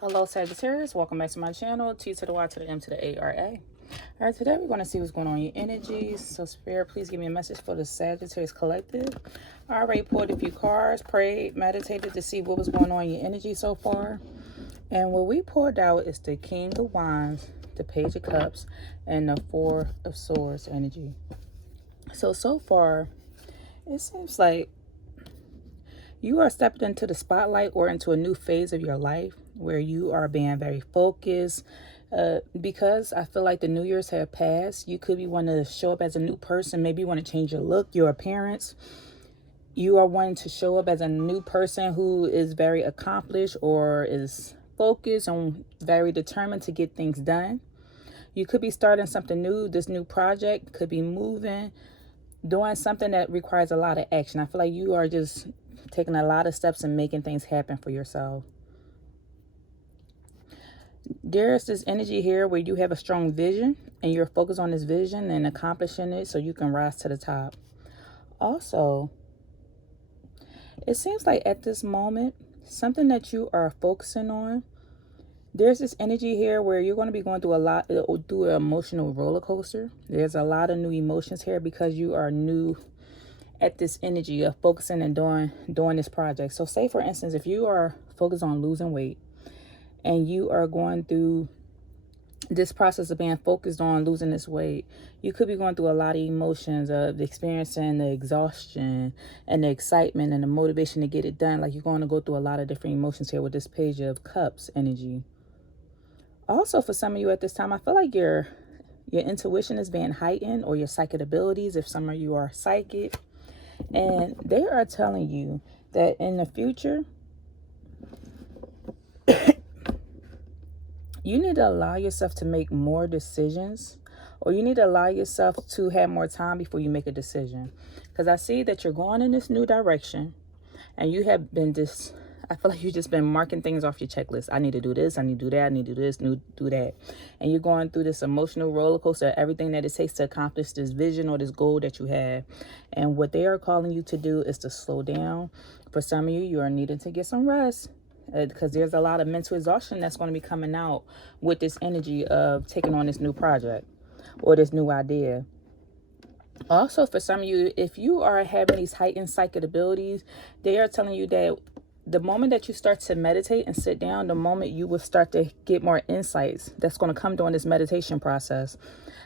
Hello Sagittarius, welcome back to my channel, T to the Y to the M to the ARA. Alright, today we're going to see what's going on in your energies. So Spirit, please give me a message for the Sagittarius collective. I already pulled a few cards, prayed, meditated to see what was going on in your energy so far. And what we pulled out is the King of Wands, the Page of Cups, and the Four of Swords energy. So far, it seems like you are stepping into the spotlight or into a new phase of your life where you are being very focused. Because I feel like the New Year's have passed, you could be wanting to show up as a new person. Maybe you want to change your look, your appearance. You are wanting to show up as a new person who is very accomplished or is focused and very determined to get things done. You could be starting something new. This new project could be moving, doing something that requires a lot of action. I feel like you are just taking a lot of steps and making things happen for yourself. There's this energy here where you have a strong vision and you're focused on this vision and accomplishing it so you can rise to the top. Also, it seems like at this moment, something that you are focusing on, there's this energy here where you're going to be going through an emotional roller coaster. There's a lot of new emotions here because you are new at this energy of focusing and doing this project. So say, for instance, if you are focused on losing weight and you are going through this process of being focused on losing this weight, you could be going through a lot of emotions of experiencing the exhaustion and the excitement and the motivation to get it done. Like, you're going to go through a lot of different emotions here with this Page of Cups energy. Also, for some of you at this time, I feel like your intuition is being heightened, or your psychic abilities, if some of you are psychic. And they are telling you that in the future, you need to allow yourself to make more decisions, or you need to allow yourself to have more time before you make a decision. Because I see that you're going in this new direction and you have been I feel like you've just been marking things off your checklist. I need to do this, I need to do that, I need to do this, do that. And you're going through this emotional roller coaster of everything that it takes to accomplish this vision or this goal that you have. And what they are calling you to do is to slow down. For some of you, you are needing to get some rest. Because there's a lot of mental exhaustion that's going to be coming out with this energy of taking on this new project or this new idea. Also, for some of you, if you are having these heightened psychic abilities, they are telling you that the moment that you start to meditate and sit down, the moment you will start to get more insights that's going to come during this meditation process.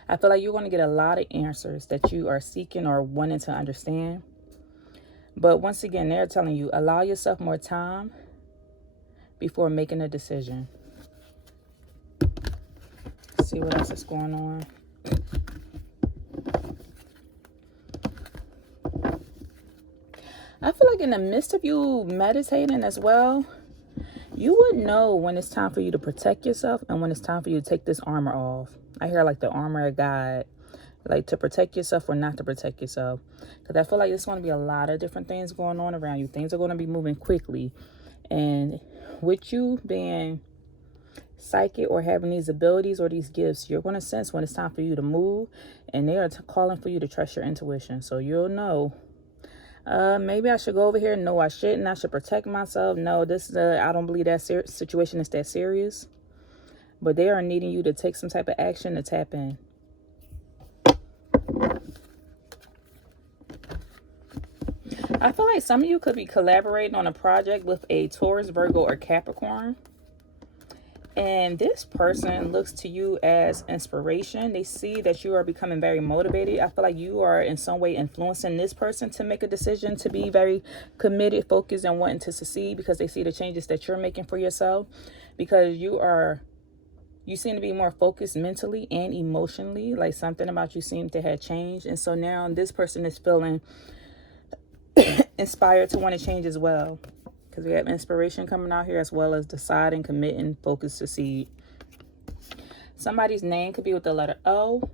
I feel like you're going to get a lot of answers that you are seeking or wanting to understand. But once again, they're telling you, allow yourself more time before making a decision. Let's see what else is going on. I feel like in the midst of you meditating as well, you would know when it's time for you to protect yourself and when it's time for you to take this armor off. I hear like the armor of God, like to protect yourself or not to protect yourself. Because I feel like there's going to be a lot of different things going on around you. Things are going to be moving quickly. And with you being psychic or having these abilities or these gifts, you're going to sense when it's time for you to move. And they are calling for you to trust your intuition. So you'll know, maybe I should go over here. No, I shouldn't. I should protect myself. No, I don't believe that situation is that serious. But they are needing you to take some type of action to tap in. I feel like some of you could be collaborating on a project with a Taurus, Virgo, or Capricorn. And this person looks to you as inspiration. They see that you are becoming very motivated. I feel like you are in some way influencing this person to make a decision, to be very committed, focused, and wanting to succeed, because they see the changes that you're making for yourself. Because you seem to be more focused mentally and emotionally. Like, something about you seems to have changed. And so now this person is feeling inspired to want to change as well. Because we have inspiration coming out here, as well as deciding, committing, focus, succeed. Somebody's name could be with the letter O.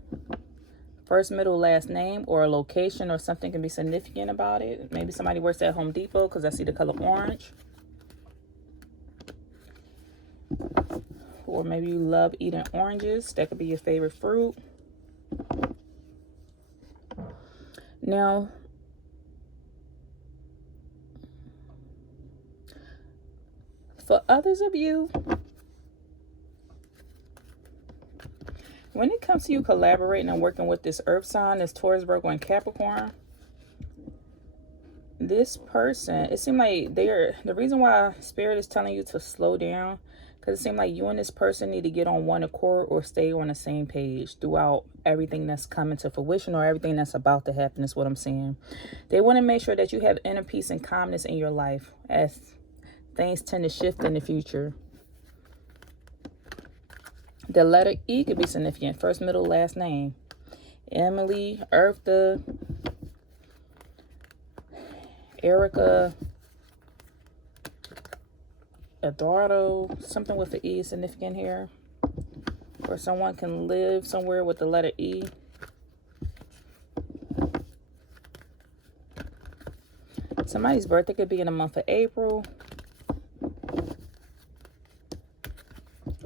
First, middle, last name, or a location or something can be significant about it. Maybe somebody works at Home Depot, because I see the color orange. Or maybe you love eating oranges. That could be your favorite fruit. Now, for others of you, When it comes to you collaborating and working with this earth sign, this Taurus, Virgo, and Capricorn, this person, it seems like the reason why Spirit is telling you to slow down, because it seems like you and this person need to get on one accord or stay on the same page throughout everything that's coming to fruition or everything that's about to happen, is what I'm saying. They want to make sure that you have inner peace and calmness in your life as things tend to shift in the future. The letter E could be significant. First, middle, last name. Emily, Eartha, Erica, Eduardo, something with the E is significant here. Or someone can live somewhere with the letter E. Somebody's birthday could be in the month of April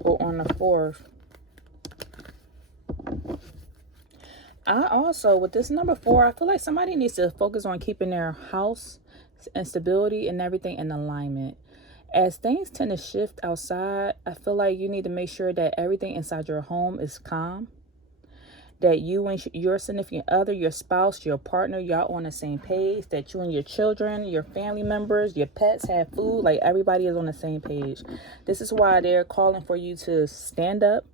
or on the 4th. I also, with this number 4, I feel like somebody needs to focus on keeping their house and stability and everything in alignment. As things tend to shift outside, I feel like you need to make sure that everything inside your home is calm. That you and your significant other, your spouse, your partner, y'all on the same page. That you and your children, your family members, your pets have food. Like everybody is on the same page. This is why they're calling for you to stand up.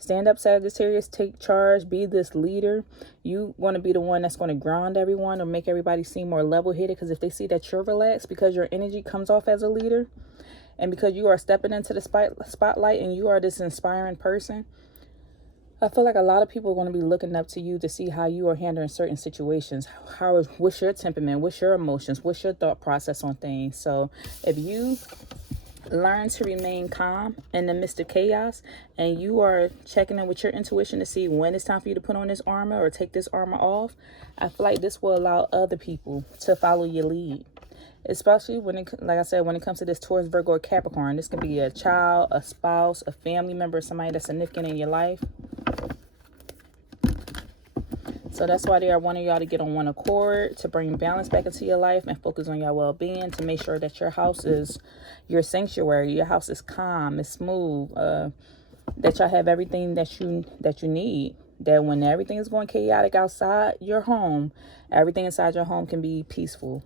Stand up, Sagittarius. Take charge. Be this leader. You want to be the one that's going to ground everyone or make everybody seem more level-headed. Because if they see that you're relaxed, because your energy comes off as a leader, and because you are stepping into the spotlight and you are this inspiring person, I feel like a lot of people are going to be looking up to you to see how you are handling certain situations. What's your temperament? What's your emotions? What's your thought process on things? So if you learn to remain calm in the midst of chaos, and you are checking in with your intuition to see when it's time for you to put on this armor or take this armor off, I feel like this will allow other people to follow your lead. Especially when like I said, when it comes to this Taurus, Virgo, or Capricorn, this can be a child, a spouse, a family member, somebody that's significant in your life. So that's why they are wanting y'all to get on one accord, to bring balance back into your life and focus on your well-being, to make sure that your house is your sanctuary, your house is calm, it's smooth, that y'all have everything that you need. That when everything is going chaotic outside your home, everything inside your home can be peaceful.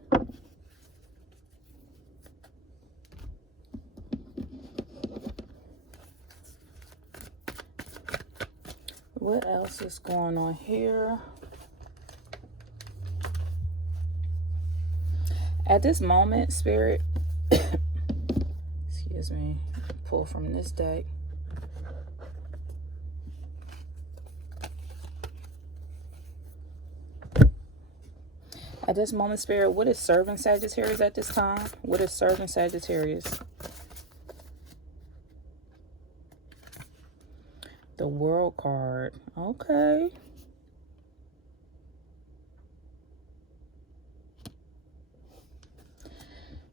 What else is going on here? At this moment, Spirit, excuse me, pull from this deck. At this moment, Spirit, what is serving Sagittarius at this time? What is serving Sagittarius? The World card. Okay.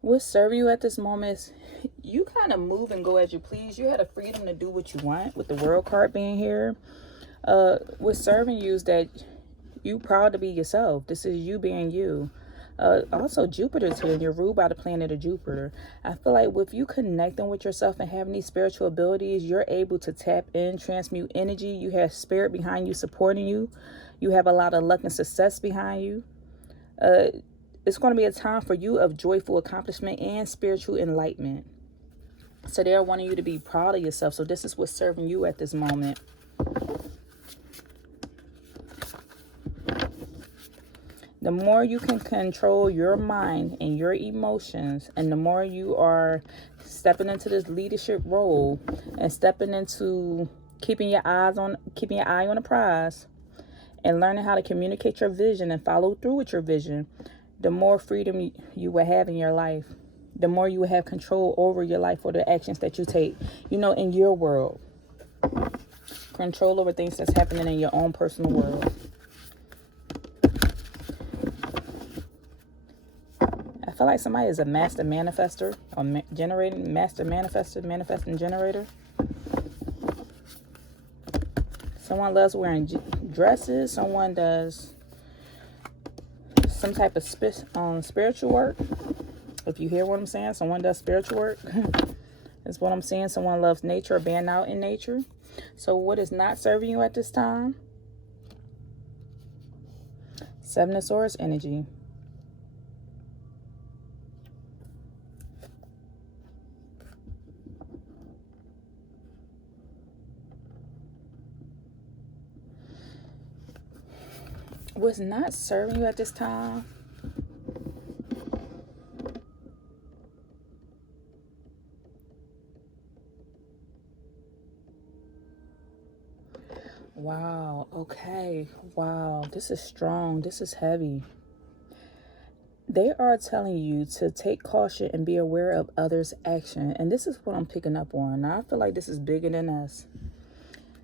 What's serving you at this moment is you kind of move and go as you please. You had a freedom to do what you want with the World card being here. What's serving you is that you proud to be yourself. This is you being you. Also, Jupiter's here, and you're ruled by the planet of Jupiter. I feel like with you connecting with yourself and having these spiritual abilities, you're able to tap in, transmute energy. You have spirit behind you supporting you. You have a lot of luck and success behind you. It's going to be a time for you of joyful accomplishment and spiritual enlightenment. So they're wanting you to be proud of yourself. So this is what's serving you at this moment. The more you can control your mind and your emotions, and the more you are stepping into this leadership role and stepping into keeping your eye on the prize and learning how to communicate your vision and follow through with your vision, the more freedom you will have in your life. The more you will have control over your life or the actions that you take, in your world. Control over things that's happening in your own personal world. I feel like somebody is a master manifester or manifesting generator. Someone loves wearing dresses. Someone does some type of spiritual work. If you hear what I'm saying, someone does spiritual work. Is what I'm saying. Someone loves nature or being out in nature. So what is not serving you at this time? Seven of Swords energy. What's not serving you at this time? Wow. Okay. Wow. This is strong. This is heavy. They are telling you to take caution and be aware of others' action. And this is what I'm picking up on. Now, I feel like this is bigger than us.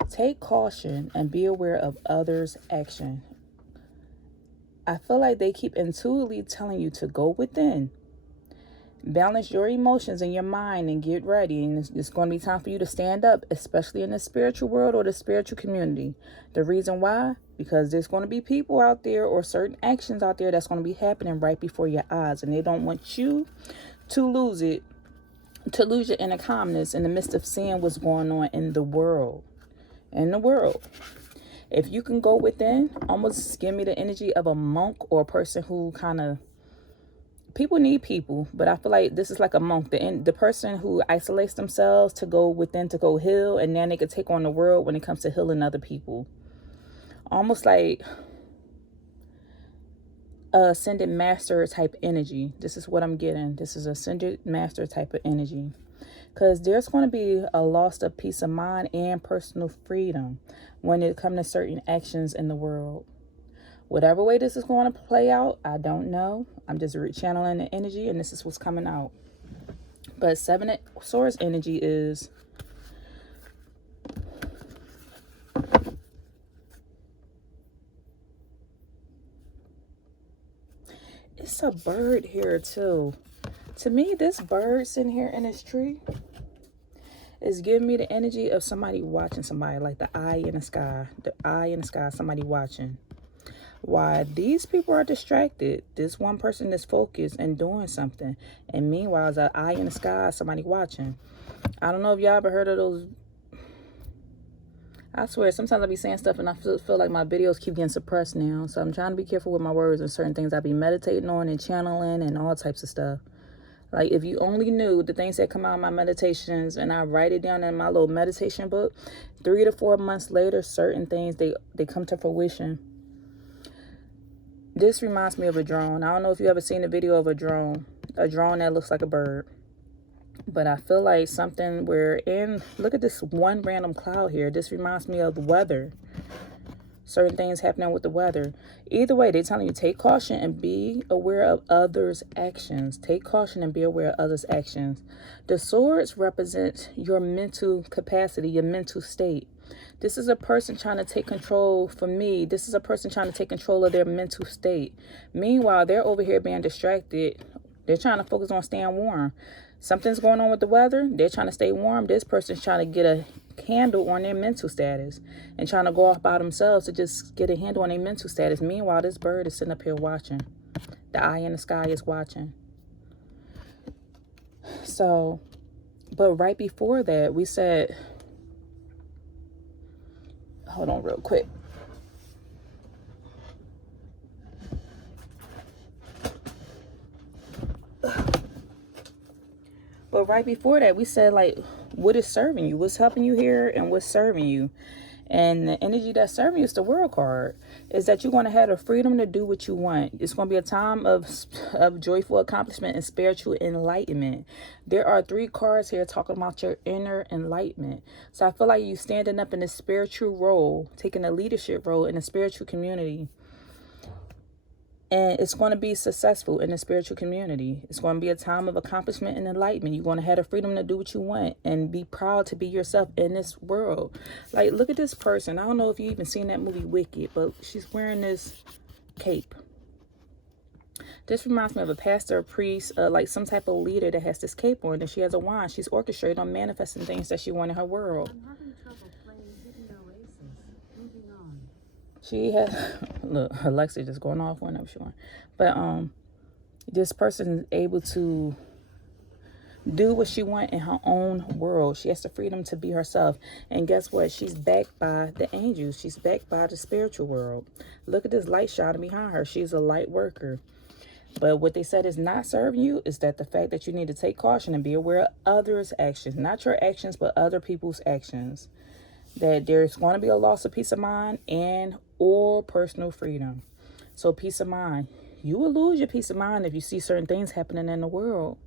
Take caution and be aware of others' action. I feel like they keep intuitively telling you to go within. Balance your emotions in your mind and get ready. And it's going to be time for you to stand up, especially in the spiritual world or the spiritual community. The reason why? Because there's going to be people out there or certain actions out there that's going to be happening right before your eyes. And they don't want you to lose it, to lose your inner calmness in the midst of seeing what's going on in the world. If you can go within, almost give me the energy of a monk or a person who kind of, people need people, but I feel like this is like a monk, the person who isolates themselves to go within, to go heal, and then they could take on the world when it comes to healing other people. Almost like a ascended master type energy. This is what I'm getting. This is ascended master type of energy. Because there's going to be a loss of peace of mind and personal freedom when it comes to certain actions in the world. Whatever way this is going to play out, I don't know. I'm just channeling the energy, and this is what's coming out. But Seven of Swords energy is it's a bird here too. To me, this bird sitting here in this tree is giving me the energy of somebody watching somebody, like the eye in the sky. The eye in the sky, somebody watching. Why these people are distracted. This one person is focused and doing something. And meanwhile, there's an eye in the sky, somebody watching. I don't know if y'all ever heard of those. I swear, sometimes I be saying stuff and I feel like my videos keep getting suppressed now. So I'm trying to be careful with my words and certain things I be meditating on and channeling and all types of stuff. Like, if you only knew the things that come out of my meditations and I write it down in my little meditation book, 3 to 4 months later, certain things, they come to fruition. This reminds me of a drone. I don't know if you ever seen a video of a drone that looks like a bird. But I feel like something where, and look at this one random cloud here. This reminds me of the weather. Certain things happening with the weather. Either way, they're telling you take caution and be aware of others' actions. Take caution and be aware of others' actions. The swords represent your mental capacity, your mental state. This is a person trying to take control. For me, this is a person trying to take control of their mental state. Meanwhile, they're over here being distracted. They're trying to focus on staying warm. Something's going on with the weather. They're trying to stay warm. This person's trying to get a handle on their mental status and trying to go off by themselves to just get a handle on their mental status. Meanwhile, this bird is sitting up here watching. The eye in the sky is watching. So, but right before that, we said, hold on real quick. But right before that, we said, like, what is serving you? What's helping you here and what's serving you? And the energy that's serving you is the World card. Is that you're going to have the freedom to do what you want. It's going to be a time of joyful accomplishment and spiritual enlightenment. There are 3 cards here talking about your inner enlightenment. So I feel like you standing up in a spiritual role, taking a leadership role in a spiritual community. And it's going to be successful in the spiritual community. It's going to be a time of accomplishment and enlightenment. You're going to have the freedom to do what you want and be proud to be yourself in this world. Like, look at this person. I don't know if you even seen that movie Wicked, but she's wearing this cape. This reminds me of a pastor, a priest, like some type of leader that has this cape on, and she has a wand. She's orchestrated on manifesting things that she wants in her world. I'm having trouble playing Hidden Oasis. Moving on. She has, look, Alexa just going off whenever she wants. But this person is able to do what she wants in her own world. She has the freedom to be herself. And guess what? She's backed by the angels. She's backed by the spiritual world. Look at this light shining behind her. She's a light worker. But what they said is not serving you is that the fact that you need to take caution and be aware of others' actions. Not your actions, but other people's actions. That there's going to be a loss of peace of mind and or personal freedom. So peace of mind. You will lose your peace of mind if you see certain things happening in the world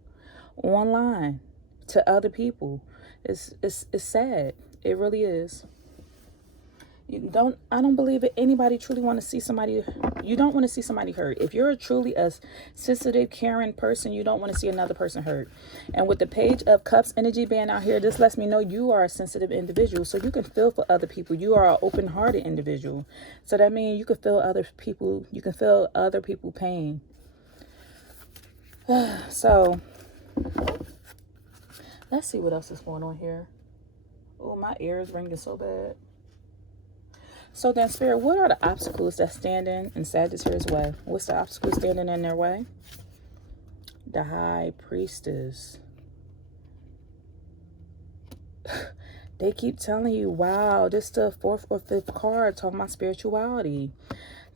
online to other people. It's sad. It really is. I don't believe that anybody truly want to see somebody. You don't want to see somebody hurt. If you're truly a sensitive, caring person, you don't want to see another person hurt. And with the Page of Cups energy being out here, this lets me know you are a sensitive individual. So you can feel for other people. You are an open-hearted individual. So that means you can feel other people. You can feel other people pain. So let's see what else is going on here. Oh, my ear is ringing so bad. So then, Spirit, what are the obstacles that's standing in Sagittarius' way? What's the obstacle standing in their way? The High Priestess. They keep telling you, wow, this is the 4th or 5th card talking about spirituality.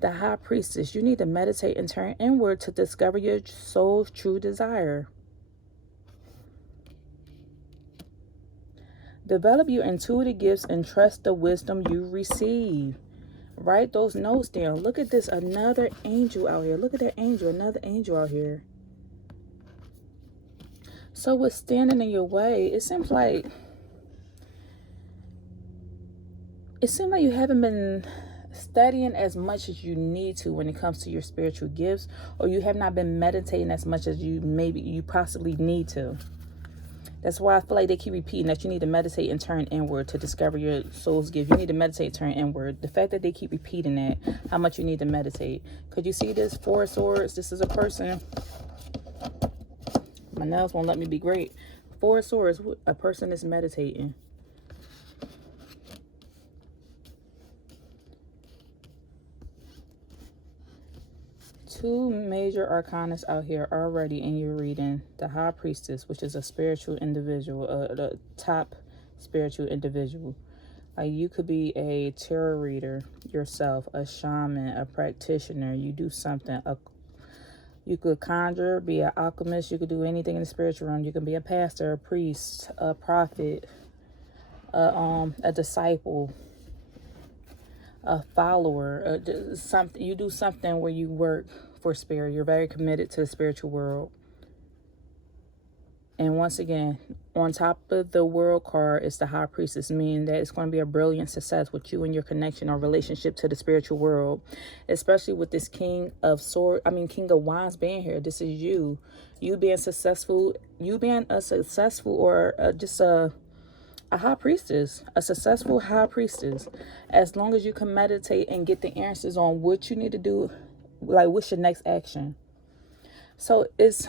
The High Priestess. You need to meditate and turn inward to discover your soul's true desire. Develop your intuitive gifts and trust the wisdom you receive. Write those notes down. Look at this. Another angel out here. Look at that angel. Another angel out here. So what's standing in your way? It seems like you haven't been studying as much as you need to when it comes to your spiritual gifts, or you have not been meditating as much as you possibly need to. That's why I feel like they keep repeating that you need to meditate and turn inward to discover your soul's gift. You need to meditate, turn inward. The fact that they keep repeating that, how much you need to meditate. Could you see this? 4 of Swords. This is a person. My nails won't let me be great. 4 of Swords. A person is meditating. Two major arcanas out here already in your reading. The High Priestess, which is a spiritual individual, the top spiritual individual. Like you could be a tarot reader yourself, a shaman, a practitioner. You do something. You could conjure, be an alchemist. You could do anything in the spiritual realm. You can be a pastor, a priest, a prophet, a disciple, a follower. Something. You do something where you work for spirit. You're very committed to the spiritual world. And once again, on top of the world card is the High Priestess, meaning that it's going to be a brilliant success with you and your connection or relationship to the spiritual world, especially with this King of Wands being here. This is you being successful, or just a high priestess, a successful high priestess. As long as you can meditate and get the answers on what you need to do, like what's your next action. So it's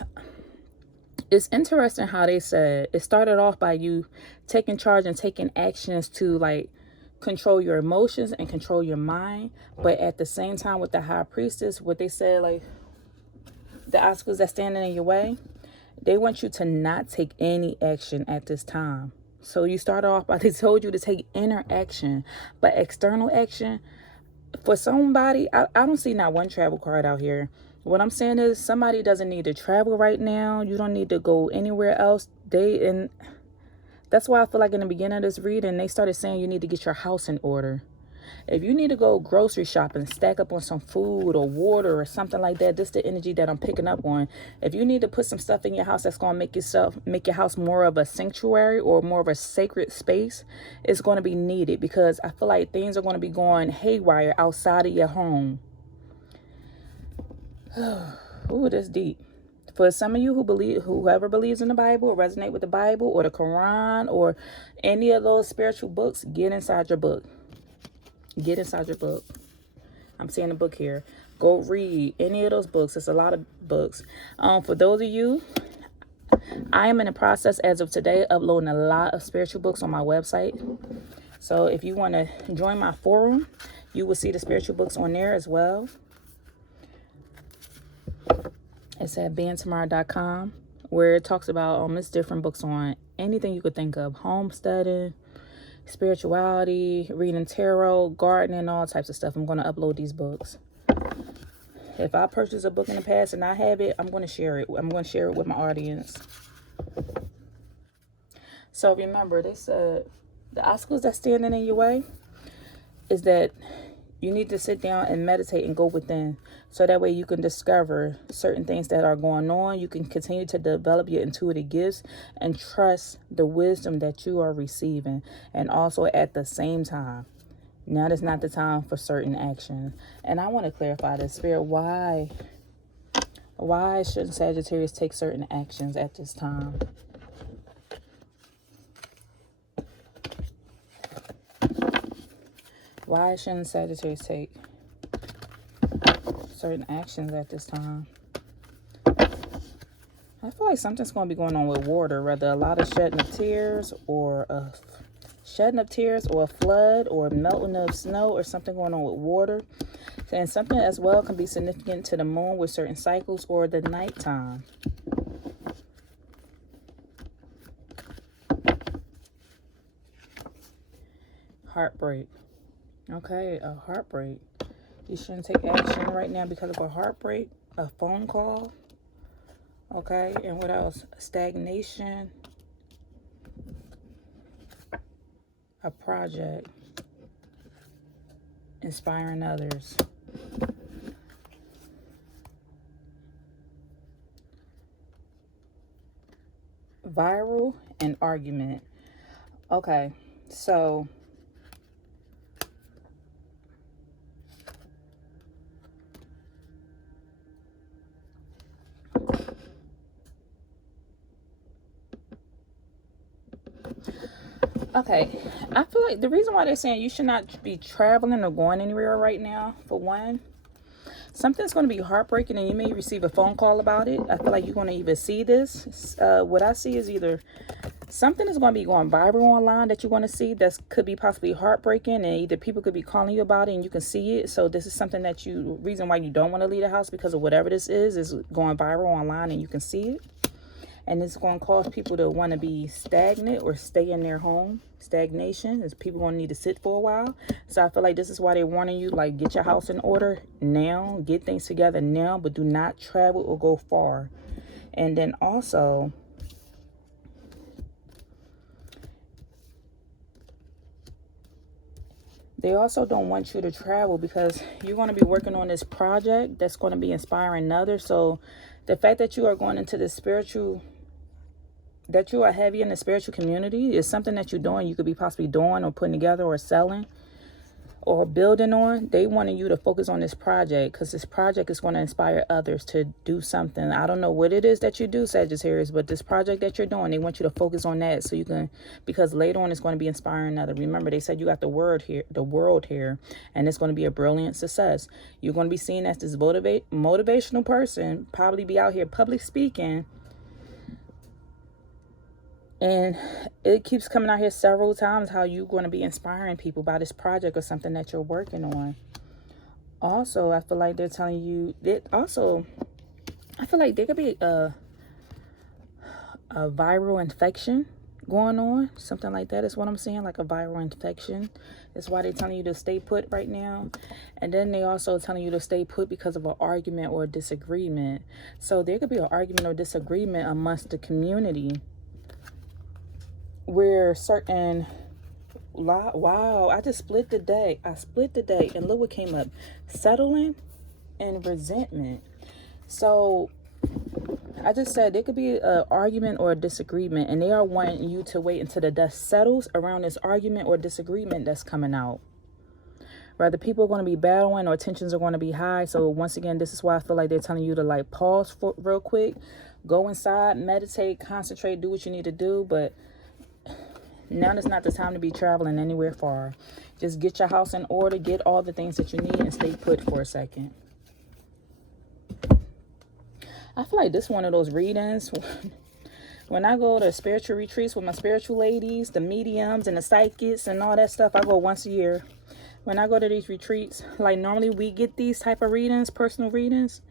interesting how they said it started off by you taking charge and taking actions to like control your emotions and control your mind. But at the same time with the High Priestess, what they said, like the obstacles that's standing in your way, they want you to not take any action at this time. So you start off by, they told you to take inner action, but external action, for somebody, I don't see not one travel card out here. What I'm saying is somebody doesn't need to travel right now. You don't need to go anywhere else. That's why I feel like in the beginning of this reading, they started saying you need to get your house in order. If you need to go grocery shopping, stack up on some food or water or something like that, this is the energy that I'm picking up on. If you need to put some stuff in your house that's going to make your house more of a sanctuary or more of a sacred space, it's going to be needed, because I feel like things are going to be going haywire outside of your home. Ooh, that's deep. For some of you whoever believes in the Bible or resonate with the Bible or the Quran or any of those spiritual books, get inside your book. Get inside your book. I'm seeing a book here. Go read any of those books. It's a lot of books. For those of you, I am in the process as of today uploading a lot of spiritual books on my website. So if you want to join my forum, you will see the spiritual books on there as well. It's at BeingTymara.com, where it talks about it's different books on anything you could think of: homesteading, spirituality, reading tarot, gardening, all types of stuff. I'm going to upload these books. If I purchase a book in the past and I have it, I'm going to share it. I'm going to share it with my audience. So remember, they said the obstacles that's standing in your way is that you need to sit down and meditate and go within, so that way you can discover certain things that are going on. You can continue to develop your intuitive gifts and trust the wisdom that you are receiving. And also at the same time, now is not the time for certain action. And I want to clarify this, Spirit. Why shouldn't Sagittarius take certain actions at this time? Why shouldn't Sagittarius take certain actions at this time? I feel like something's going to be going on with water, whether a lot of shedding of tears or a flood or melting of snow, or something going on with water. And something as well can be significant to the moon with certain cycles, or the nighttime. Heartbreak. Okay, a heartbreak. You shouldn't take action right now because of a heartbreak, a phone call. Okay, and what else? Stagnation. A project. Inspiring others. Viral and argument. Okay, so okay, I feel like the reason why they're saying you should not be traveling or going anywhere right now, for one, something's going to be heartbreaking and you may receive a phone call about it. I feel like you're going to even see this. What I see is either something is going to be going viral online that you want to see that could be possibly heartbreaking, and either people could be calling you about it and you can see it. So this is something that reason why you don't want to leave the house, because of whatever this is going viral online and you can see it. And it's going to cause people to want to be stagnant or stay in their home. Stagnation is people going to need to sit for a while. So I feel like this is why they're warning you, like, get your house in order now. Get things together now, but do not travel or go far. And then also, they also don't want you to travel because you're going to be working on this project that's going to be inspiring others. So the fact that you are going into the spiritual, that you are heavy in the spiritual community, is something that you're doing. You could be possibly doing or putting together or selling or building on. They wanted you to focus on this project because this project is going to inspire others to do something. I don't know what it is that you do, Sagittarius, but this project that you're doing, they want you to focus on that so you can, because later on it's going to be inspiring others. Remember, they said you got the world here, and it's going to be a brilliant success. You're going to be seen as this motivational person, probably be out here public speaking. And it keeps coming out here several times how you're going to be inspiring people by this project or something that you're working on. Also, I feel like they're telling you that also, I feel like there could be a viral infection going on. Something like that is what I'm saying, like a viral infection. That's why they're telling you to stay put right now. And then they also telling you to stay put because of an argument or a disagreement. So there could be an argument or disagreement amongst the community where certain, wow, I just split the day. And look what came up: settling and resentment. So I just said there could be an argument or a disagreement, and they are wanting you to wait until the dust settles around this argument or disagreement that's coming out. Rather, people are going to be battling or tensions are going to be high. So once again, this is why I feel like they're telling you to, like, pause for real quick, go inside, meditate, concentrate, do what you need to do. But now is not the time to be traveling anywhere far. Just get your house in order, get all the things that you need, and stay put for a second. I feel like this is one of those readings. When I go to spiritual retreats with my spiritual ladies, the mediums and the psychics and all that stuff, I go once a year. When I go to these retreats, like, normally we get these type of readings, personal readings,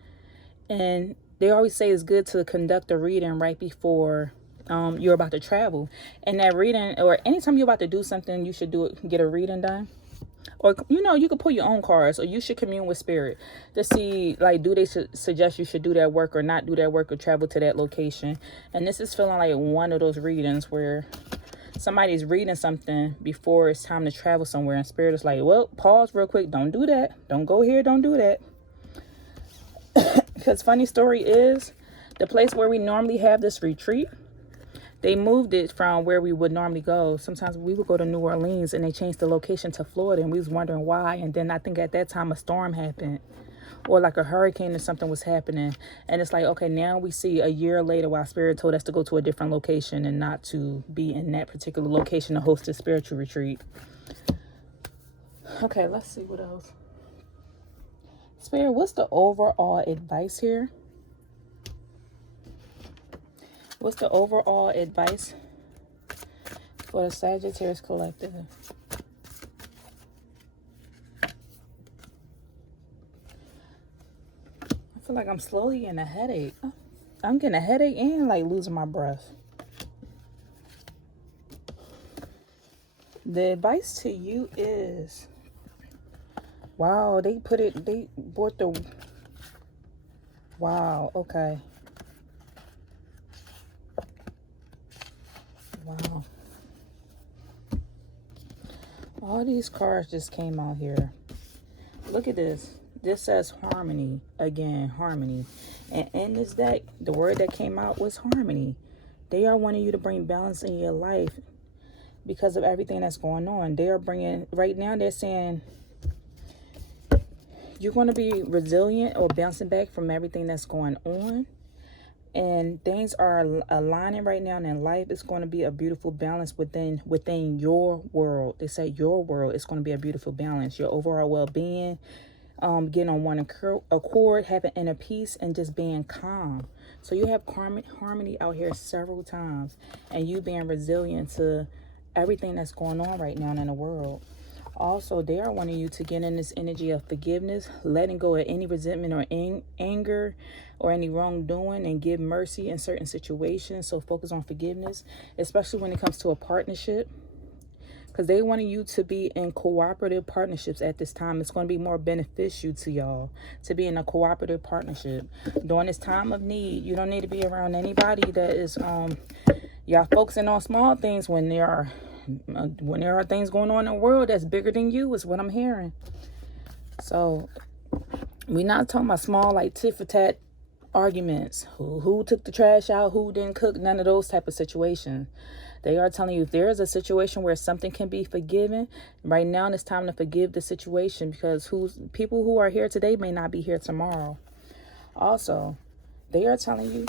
and they always say it's good to conduct a reading right before you're about to travel. And that reading, or anytime you're about to do something, you should get a reading done. Or, you could pull your own cards, or you should commune with spirit to see, like, do they suggest you should do that work or not do that work or travel to that location. And this is feeling like one of those readings where somebody's reading something before it's time to travel somewhere, and spirit is like, well, pause real quick. Don't do that. Don't go here. Don't do that. Because funny story is, the place where we normally have this retreat, they moved it from where we would normally go. Sometimes we would go to New Orleans, and they changed the location to Florida, and we was wondering why. And then I think at that time a storm happened, or like a hurricane or something was happening. And it's like, okay, now we see a year later why spirit told us to go to a different location and not to be in that particular location to host a spiritual retreat. Okay, let's see what else. Spirit, what's the overall advice here? What's the overall advice for the Sagittarius collective? I feel like I'm slowly getting a headache. I'm getting a headache and like losing my breath. The advice to you is, wow, they bought the, wow, okay. Wow. All these cards just came out here. Look at this. This says harmony. Again, harmony. And in this deck, the word that came out was harmony. They are wanting you to bring balance in your life because of everything that's going on. They are bringing, right now they're saying you're going to be resilient or bouncing back from everything that's going on. And things are aligning right now, and in life it's going to be a beautiful balance within your world. They say your world is going to be a beautiful balance. Your overall well-being, getting on one accord, having inner peace, and just being calm. So you have harmony out here several times, and you being resilient to everything that's going on right now in the world. Also, they are wanting you to get in this energy of forgiveness, letting go of any resentment or anger or any wrongdoing, and give mercy in certain situations. So focus on forgiveness, especially when it comes to a partnership, because they wanted you to be in cooperative partnerships at this time. It's going to be more beneficial to y'all to be in a cooperative partnership during this time of need. You don't need to be around anybody that is y'all focusing on small things when there are things going on in the world that's bigger than you, is what I'm hearing. So we're not talking about small, like tit for tat arguments. Who took the trash out, who didn't cook, none of those type of situations. They are telling you if there is a situation where something can be forgiven, right now it's time to forgive the situation, because people who are here today may not be here tomorrow. Also, they are telling you,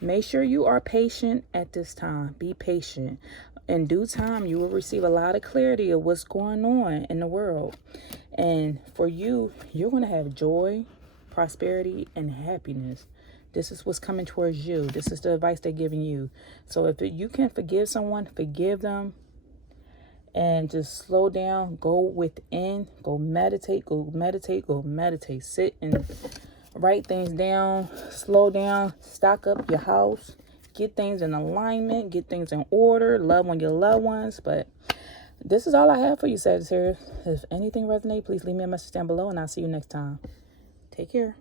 make sure you are patient at this time. Be patient. In due time, you will receive a lot of clarity of what's going on in the world. And for you, you're going to have joy, prosperity, and happiness. This is what's coming towards you. This is the advice they're giving you. So if you can forgive someone, forgive them. And just slow down. Go within. Go meditate. Go meditate. Go meditate. Sit and write things down. Slow down. Stock up your house. Get things in alignment. Get things in order. Love on your loved ones. But this is all I have for you, Sagittarius. If anything resonates, please leave me a message down below, and I'll see you next time. Take care.